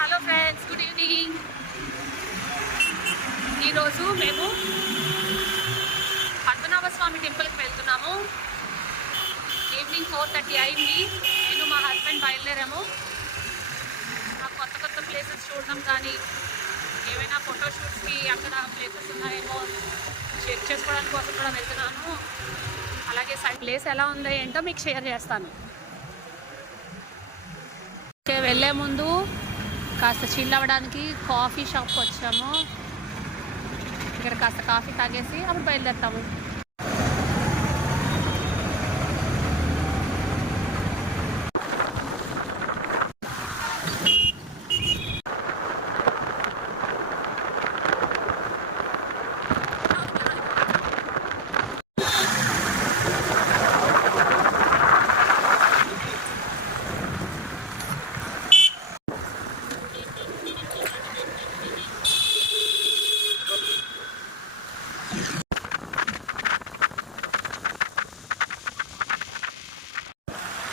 Hello friends, good evening. ఈరోజు మేము పద్మనాభ స్వామి టెంపుల్కి వెళ్తున్నాము. ఈవినింగ్ 4:30 అయింది. నేను మా హస్బెండ్ బయలుదేరాము. నాకు కొత్త కొత్త ప్లేసెస్ చూడడం కానీ ఏమైనా ఫోటోషూట్స్కి అక్కడ ప్లేసెస్ ఉన్నాయేమో చెక్ చేసుకోవడానికి కోసం కూడా వెళ్తున్నాను. అలాగే ప్లేస్ ఎలా ఉందో ఏంటో మీకు షేర్ చేస్తాను. వెళ్ళే ముందు కాస్త చిల్ అవ్వడానికి కాఫీ షాప్కి వచ్చాము. ఇక్కడ కాస్త కాఫీ తాగేసి అప్పుడు బయలుదేరుతాము.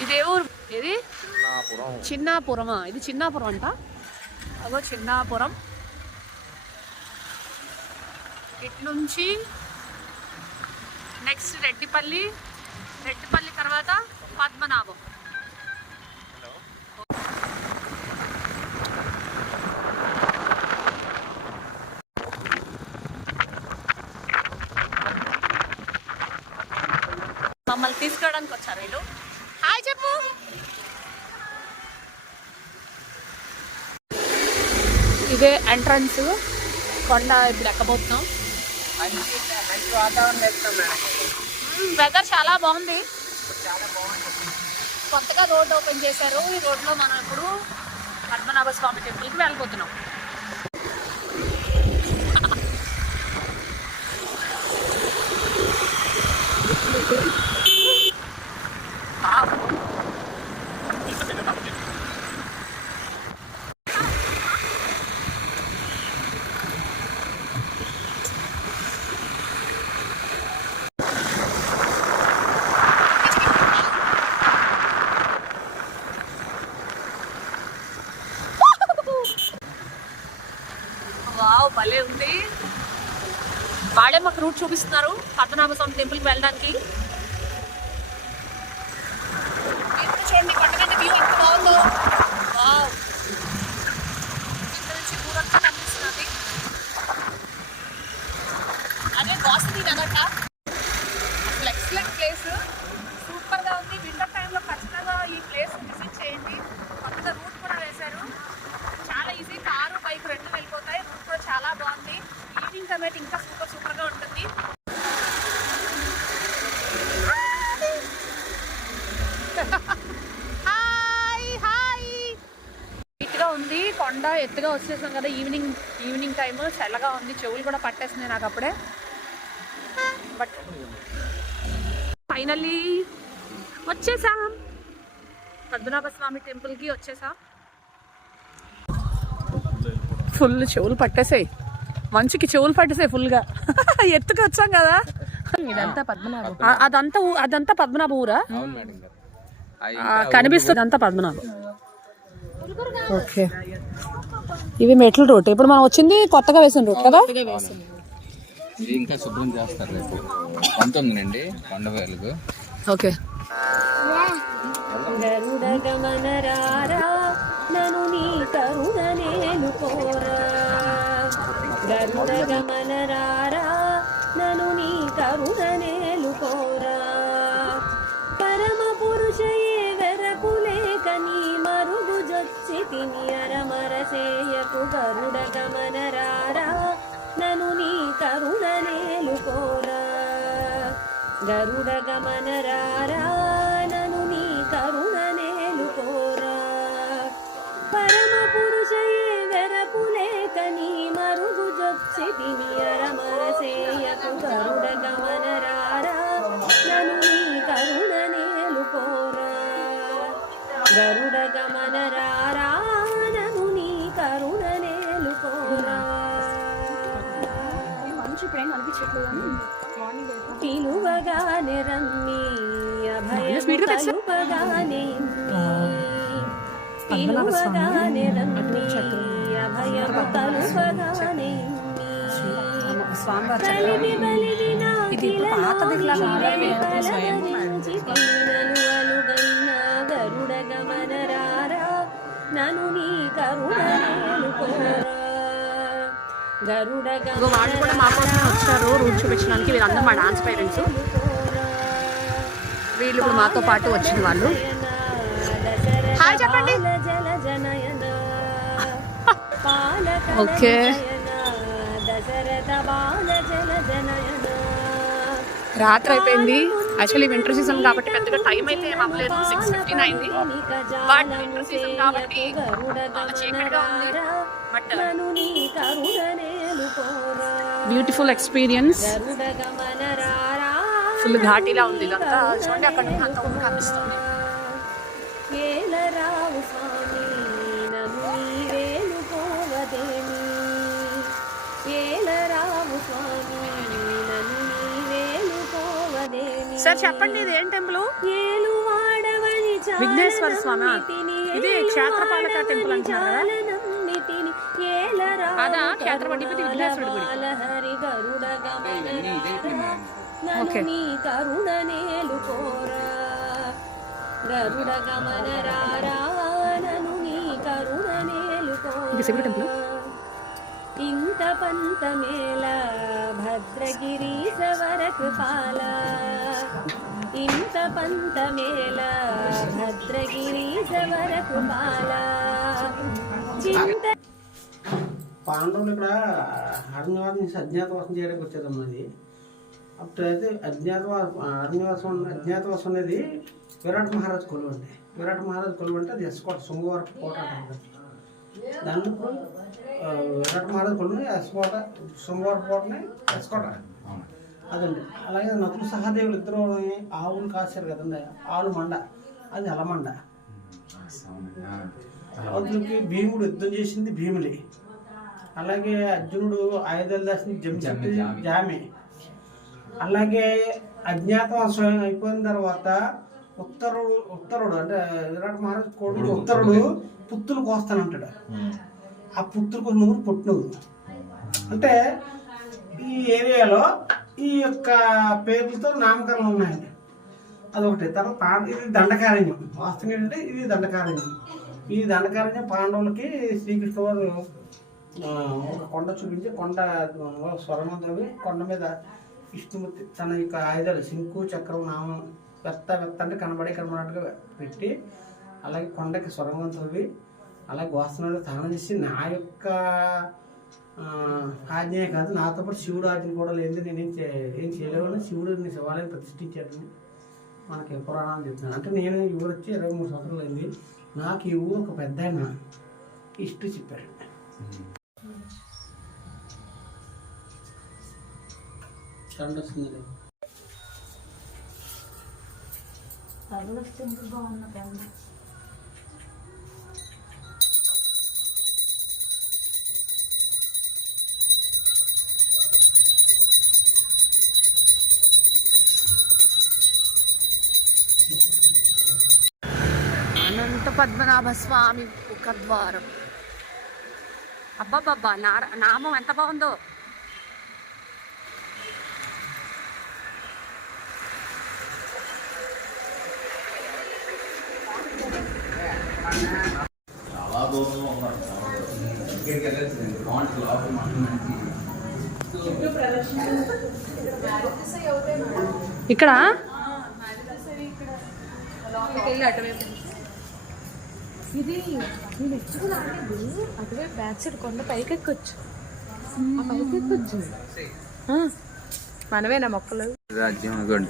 ఇదే ఊరు, ఇది చిన్నాపురమా? ఇది చిన్నాపురం అంట. అగో చిన్నాపురం. ఇట్నుంచి నెక్స్ట్ రెడ్డిపల్లి తర్వాత పద్మనాభం. మమ్మల్ని తీసుకోవడానికి వచ్చారు వీళ్ళు. హాయ్ చెప్పు. ఇదే ఎంట్రన్స్. కొండ ఇప్పుడు ఎక్కబోతున్నాం. వెదర్ చాలా బాగుంది. కొత్తగా రోడ్ ఓపెన్ చేశారు. ఈ రోడ్లో మనం ఇప్పుడు పద్మనాభ స్వామి టెంపుల్కి వెళ్ళిపోతున్నాం. వావ్, భలే ఉంది. వాళ్ళే మాకు రూట్ చూపిస్తున్నారు పద్మనాభ స్వామి టెంపుల్కి వెళ్ళడానికి. చూడండి కొండ మీద వ్యూ ఎంత బాగుందో. వావ్, ఇక్కడ నుంచి దూరంగా కనిపిస్తున్నది. అదే వాసవి నగట. అసలు ఎక్సలెంట్ ప్లేస్, సూపర్గా ఉంది. వింటర్ టైంలో ఖచ్చితంగా ఈ ప్లేస్ విజిట్ చేయండి. కొత్తగా రూట్ కూడా వేశారు. చాలా ఈజీ, కారు బైక్ రెండు వెళ్ళిపోతాయి. రూట్ కూడా చాలా బాగుంది. ఈవినింగ్ టైం అయితే ఇంకా సూపర్గా ఉంటుంది. నీట్గా ఉంది. కొండ ఎత్తుగా వచ్చేసాం కదా. ఈవినింగ్ టైం చల్లగా ఉంది. చెవులు కూడా పట్టేస్తున్నాయి నాకు అప్పుడే. బట్ ఫైనల్లీ వచ్చేసాం, పద్మనాభ స్వామి టెంపుల్కి వచ్చేసాం. ఫుల్ చెవులు పట్టేసాయి. మంచుకి చెవులు పట్టేసాయి ఫుల్గా. ఎత్తుకు వచ్చాం కదా. ఇదంతా పద్మనాభం. అదంతా పద్మనాభ ఊరా? కనిపిస్తుంది అంతా పద్మనాభం. ఓకే, ఇవి మెట్ల రూట్. ఇప్పుడు మనం వచ్చింది కొత్తగా వేసిన రూట్ కదా. ఇంకా శుభ్రం చేస్తారు రేపు 19 నుండి కొండ వేలుగు. ఓకే. నను నీ కరుణ నేలు కోరా, గరుడ గమన రారా, నను నీ కరుణ నేలు కోరా. పరమ పురుషయే వెరపులేక నీ మరుగు జొచ్చి తిని అరమరసేయకు. గరుడ గమన రారా, నను నీ కరుణ నేలు కోరా. గరుడ గమన రారా, నను నీ కరుణ నేలు కోరా. పరమ పురుషయే వెరపులేక నీ మరుగు జొచ్చి తిని అరమరసేయకు. గరుడ గమన రారా, నను నీ కరుణ నేలు కోరా. గరుడ గమన రారా, నను నీ కరుణ నేలు కోరా. మంచి ప్రేమ అనిపించట్లేదు. పిలువగానే రమ్మి అభయము కలుపగానే పిలువగానే రమ్మి అభయము కలుపగానే బలివి బలివి గరుడ గమనరారా నను నీ కరుణను కోరా గరుడ వాళ్ళు కూడా మా కోసం వచ్చారు రూట్ చూపించడానికి. వీళ్ళందరూ మా డాన్స్ పేరెంట్స్. వీళ్ళు కూడా మాతో పాటు వచ్చిన వాళ్ళు. హాయ్ చెప్పండి. ఓకే రాత్రి అయిపోయింది. యాక్చువల్లీ వింటర్ సీజన్ కాబట్టి పెద్దగా టైం అయితే ఏం అవ్వలేదు. 6:15 అయింది. బట్ వింటర్ సీజన్ కాబట్టి బాగా చీకటిగా ఉంది. But beautiful experience. ఫుల్ ఘాటీలా ఉంది ఇదంతా. చూడండి అక్కడ నుంచి అంత ఊరు కనిపిస్తుంది. సార్ చెప్పండి ఇది ఏం టెంపుల్? విఘ్నేశ్వర స్వామి. ఇది క్షేత్రపాలక టెంపుల్ అంటున్నారు కదా. అదా క్షేత్రపతిపతి విఘ్నేశ్వరుడు గుడి. ఓకే ఇది శివుడు టెంపుల్. ఇంత పంతమేళ భద్రగిరీశవర కృపాల ఇంత పంతమేళ భద్రగిరీశవర కృపాల చింత. పాండవులు ఇక్కడ అరణ్యవాసం నుంచి అజ్ఞాతవాసం చేయడానికి వచ్చేదమ్మా. అది అప్పుడైతే అజ్ఞాతవాసం అనేది విరాట్ మహారాజ్ కొలువు అండి. విరాట్ మహారాజ్ కొలువు అంటే అది ఎస్కోట శృంగవరపు కోట అంటారు. దాన్ని ఇప్పుడు విరాట్ మహారాజ్ కొలువుని ఎస్కోట శృంగవరపు కోటని ఎస్కోట అదండి. అలాగే నకులు సహదేవులు ఇద్దరు ఆవులు కాశారు కదండి. ఆవులు మండ అది అలమండ. అవతలకి భీముడు యుద్ధం చేసింది భీములి. అలాగే అర్జునుడు ఆయుధాలు దాసింది జామి. అలాగే అజ్ఞాతవాసం అయిపోయిన తర్వాత ఉత్తరుడు అంటే విరాట్ మహారాజ్ కొడుకు ఉత్తరుడు పుత్తులు కోస్తానంటాడు. ఆ పుత్తులకు నూరు పుట్టినూరు అంటే ఈ ఏరియాలో ఈ యొక్క పేర్లతో నామకరణం ఉన్నాయండి. అదొకటి. తర్వాత ఇది దండకారణ్యం. వాస్తవం ఏంటంటే ఇది దండకారణ్యం. ఈ దండకారణ్యం పాండవులకి శ్రీకృష్ణ వారు ఒక కొండ చూపించి కొండ స్వరమంతవి కొండ మీద విష్ణుమూర్తి తన యొక్క ఆయుధాలు శంకు చక్రం నామం వెత్త అంటే కనబడినట్టుగా పెట్టి అలాగే కొండకి స్వరంగం తవ్వి అలాగే వాసనలు తానం చేసి నా యొక్క ఆజ్ఞే కాదు నాతో పాటు శివుడు ఆజ్ఞ కూడా లేదు ఏం చేయలేవు. శివుడు శివాలయం ప్రతిష్ఠించాడు మనకి పురాణాలు చెప్తున్నాను. అంటే నేను ఈ ఊరు వచ్చి 23 సంవత్సరాలు అయింది. నాకు ఈ ఊరు ఒక పెద్ద ఆయన హిస్టరీ చెప్పారు. అనంత పద్మనాభ స్వామి ముఖద్వారం. అబ్బాబ్బా నామం ఎంత బాగుందో. ఇక్కడ ఇది నేను ఎప్పుడు రాలేదు. అటువైపు బ్యాక్ సైడ్ కొండ పైకి ఎక్కొచ్చు. ఆ పైకి ఎక్కొచ్చు. మనమేనా మొక్కలు రాజ్యం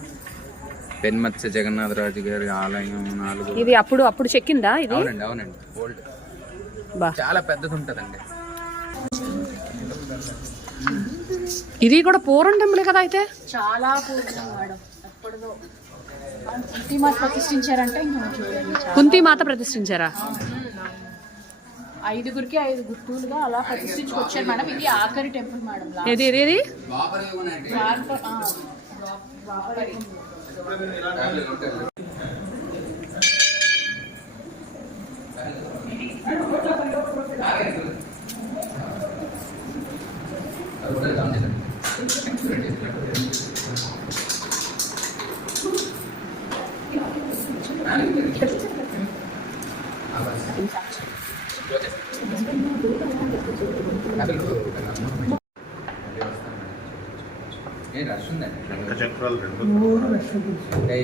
పెన్మత్స్య జగన్నాథరాజు గారి ఆలయం 4. ఇది అప్పుడు చెక్కిందా ఇది? అవునండి ఓల్డ్. చాలా పెద్దది ఉంటదండి. ఇది కూడా పూర్వం టెంపుల్ కదా అయితే? చాలా పూర్వం మేడం. ఎప్పుడుదో కుంతిమాత ప్రతిష్ఠించారంటే ఇంకా కుంతిమాత ప్రతిష్ఠించారా? 5గురికి 5 గుర్తులుగా అలా ప్రతిష్ఠించుకొచ్చారు మేడం. ఇది ఆఖరి టెంపుల్ మేడం. ఏది రష్ ఉందండి చక్రాలు రెండు ఊరు రష్ ఉంటుంది.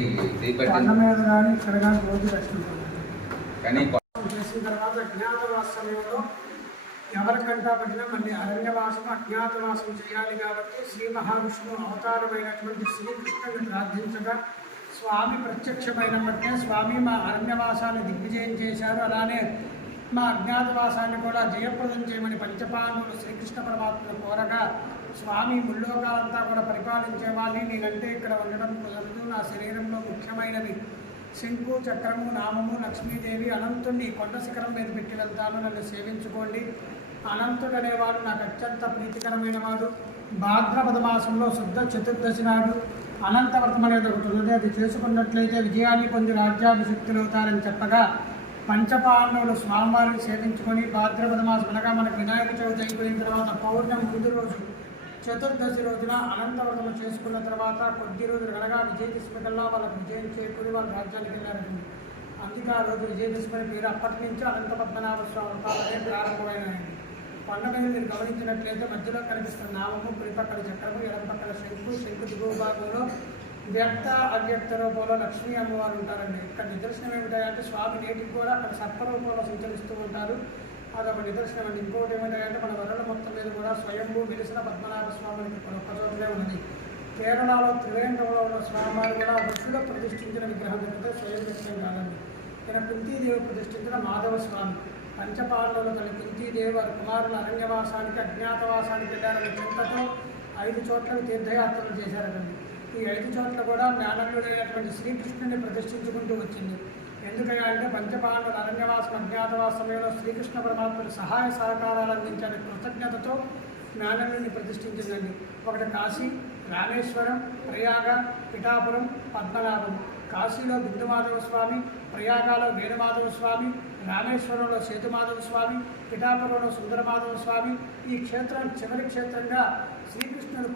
కొండ మీద కానీ ఇక్కడ కానీ రోజు రష్ ఉంటుంది. కానీ చేసిన తర్వాత అజ్ఞాతవాస సమయంలో ఎవరికంటా పట్టినా మళ్ళీ అరణ్యవాసం అజ్ఞాతవాసం చేయాలి కాబట్టి శ్రీ మహావిష్ణువు అవతారమైనటువంటి శ్రీకృష్ణుని ప్రార్థించగా స్వామి ప్రత్యక్షమైనప్పటికే స్వామి మా అరణ్యవాసాన్ని దిగ్విజయం చేశారు. అలానే మా అజ్ఞాతవాసాన్ని కూడా జయప్రదం చేయమని పంచపాండవులు శ్రీకృష్ణ పరమాత్మను కోరగా స్వామి ముల్లోకాలంతా కూడా పరిపాలించేవాడిని, నేనంటే ఇక్కడ ఉండడం కుదరదు, నా శరీరంలో ముఖ్యమైనవి శంకు చక్రము నామము లక్ష్మీదేవి అనంతుడిని కొండ శిఖరం మీద పెట్టి వెళ్తాను, నన్ను సేవించుకోండి. అనంతుడు అనేవాడు నాకు అత్యంత ప్రీతికరమైన వాడు. భాద్రపద మాసంలో శుద్ధ చతుర్దశి నాడు అనంతవ్రతం అనేది ఒకటి ఉన్నది. అది చేసుకున్నట్లయితే విజయాన్ని పొంది రాజ్యాభిషక్తులు అవుతారని చెప్పగా పంచపాండవులు స్వామివారిని సేవించుకొని భాద్రపద మాసం అనగా మనకు వినాయక చవితి అయిపోయిన తర్వాత పౌర్ణమి ముందు రోజు చతుర్దశి రోజున అనంతవ్రతం చేసుకున్న తర్వాత కొద్ది రోజులు అనగా విజయదశమి కల్లా వాళ్ళకు విజయం చేకూరి వాళ్ళ రాజ్యానికి వెళ్ళారండి. అందుకే ఆ రోజు విజయదశమి పేరు అప్పటి నుంచి అనంత పద్మనాభ స్వామి వ్రతాలనే ప్రారంభమైనాయండి. కొండ మీద మీరు గమనించినట్లయితే మధ్యలో కనిపిస్తున్న నామము, కుడి పక్కన చక్రము, ఎడమ పక్కన శంకు, శంకు దిగువ భాగంలో వ్యక్త అవ్యక్త రూపంలో లక్ష్మీ అమ్మవారు ఉంటారండి. ఇక్కడ నిదర్శనం ఏమిటంటే స్వామి నేటికి కూడా అక్కడ సర్పరూపంలో సంచరిస్తూ ఉంటారు. అదొక నిదర్శనం అండి. ఇంకోటి ఏమిటంటే మన వరల మొత్తం మీద కూడా స్వయంభూ వెలిసిన పద్మనాభ స్వామికి ఒక్క చోటనే ఉన్నది. కేరళలో త్రివేంద్రంలో ఉన్న స్వామివారు కూడా ఋషులు ప్రతిష్ఠించిన విగ్రహం జరిగితే స్వయం వ్యక్తం కాదండి. ఈయన కుంతీదేవి ప్రతిష్ఠించిన మాధవ స్వామి. పంచపాండవులు తన కుంతీదేవి వారి కుమారుల అరణ్యవాసానికి అజ్ఞాతవాసానికి వెళ్ళారనే చింతతో 5 చోట్లకు తీర్థయాత్రలు చేశారటండి. ఈ 5 చోట్ల కూడా జ్ఞానజ్ఞుడైనటువంటి శ్రీకృష్ణుని ప్రతిష్ఠించుకుంటూ వచ్చింది. ఎందుకంటే పంచపాండవుల అరణ్యవాసం అజ్ఞాతవాస సమయంలో శ్రీకృష్ణ పరమాత్మకు సహాయ సహకారాలు అందించే కృతజ్ఞతతో జ్ఞానజ్ఞుడిని ప్రతిష్ఠించిందండి. ఒకటి కాశీ, రామేశ్వరం, ప్రయాగ, పిఠాపురం, పద్మనాభం. కాశీలో బిందుమాధవ స్వామి, ప్రయాగలో వేణుమాధవ స్వామి, రామేశ్వరంలో సేతుమాధవ స్వామి, పిఠాపురంలో సుందరమాధవ స్వామి. ఈ క్షేత్రం చివరి క్షేత్రంగా శ్రీకృష్ణుడు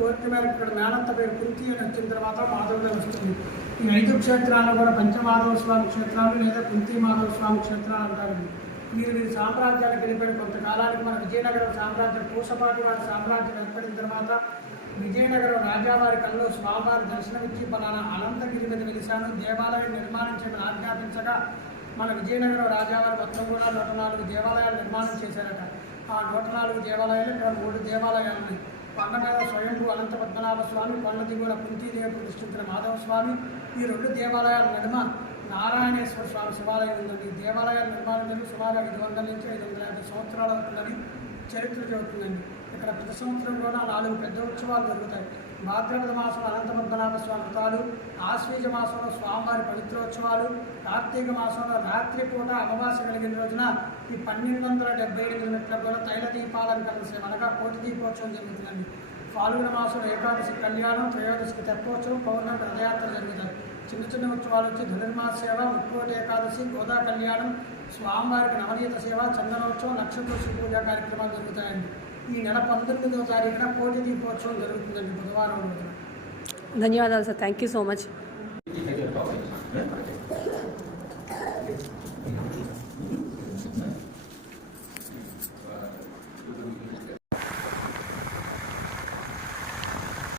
కోరిక మేరకు ఇక్కడ మేనంత పేరు కుంతి అని వచ్చిన తర్వాత మాధవుడే వస్తుంది. ఈ 5 క్షేత్రాలను కూడా పంచమాధవ స్వామి క్షేత్రాలు లేదా కుంతి మాధవ స్వామి క్షేత్రాలు అంటారండి. వీరి సామ్రాజ్యానికి వెళ్ళిపోయిన కొంతకాలానికి మన విజయనగరం సామ్రాజ్యం పూసపాటి వారి సామ్రాజ్యం ఏర్పడిన తర్వాత విజయనగరం రాజావారి కల్లో స్వామివారి దర్శనమిచ్చి పలానా అనంతగిరి మీద వెలిశాను, దేవాలయం నిర్మాణం చేయమని ఆజ్ఞాపించగా మన విజయనగరం రాజావారి మొత్తం కూడా 104 దేవాలయాలు నిర్మాణం చేశారట. ఆ 104 దేవాలయాలు ఇక్కడ 3 దేవాలయాలు ఉన్నాయి. కొండ మీద స్వయంభూ అనంత పద్మనాభ స్వామి, కొండ దిగువన కుంతీదేవి ప్రతిష్ఠించిన మాధవ స్వామి. ఈ 2 దేవాలయాల నడుమ నారాయణేశ్వర స్వామి శివాలయం ఉందండి. ఈ దేవాలయాల నిర్మాణం జరిగి సుమారు 500 నుంచి 550 సంవత్సరాలు అవుతుందని చరిత్ర చెబుతుందండి. ఇక్కడ ప్రతి సంవత్సరం కూడా 4 పెద్ద ఉత్సవాలు జరుగుతాయి. భాద్రపద మాసంలో అనంత పద్మనాభ స్వామి వ్రతాలు, ఆశ్వీజ మాసంలో స్వామివారి పవిత్రోత్సవాలు, కార్తీక మాసంలో రాత్రిపూట అమావాస్య కలిగిన రోజున ఈ 1278 మెట్ల కూడా తైల దీపాలంకరణ సేవ అనగా కోటి దీపోత్సవం జరుగుతుందండి. ఫాల్గుణ మాసంలో ఏకాదశి కళ్యాణం, త్రయోదశికి తెప్పోత్సవం, పౌర్ణమి రథయాత్ర జరుగుతాయి. చిన్న ఉత్సవాలు వచ్చి ధనుర్మాస సేవ, ముక్కోటి ఏకాదశి, గోదా కళ్యాణం, స్వామివారికి నవనీత సేవ, చందనోత్సవం, నక్షత్రోత్సవ పూజా కార్యక్రమాలు జరుగుతాయండి. ఈ నెల 19వ తారీఖున కోటి దీపోత్సవం జరుగుతుందండి, బుధవారం రోజున. ధన్యవాదాలు sir, thank you so much.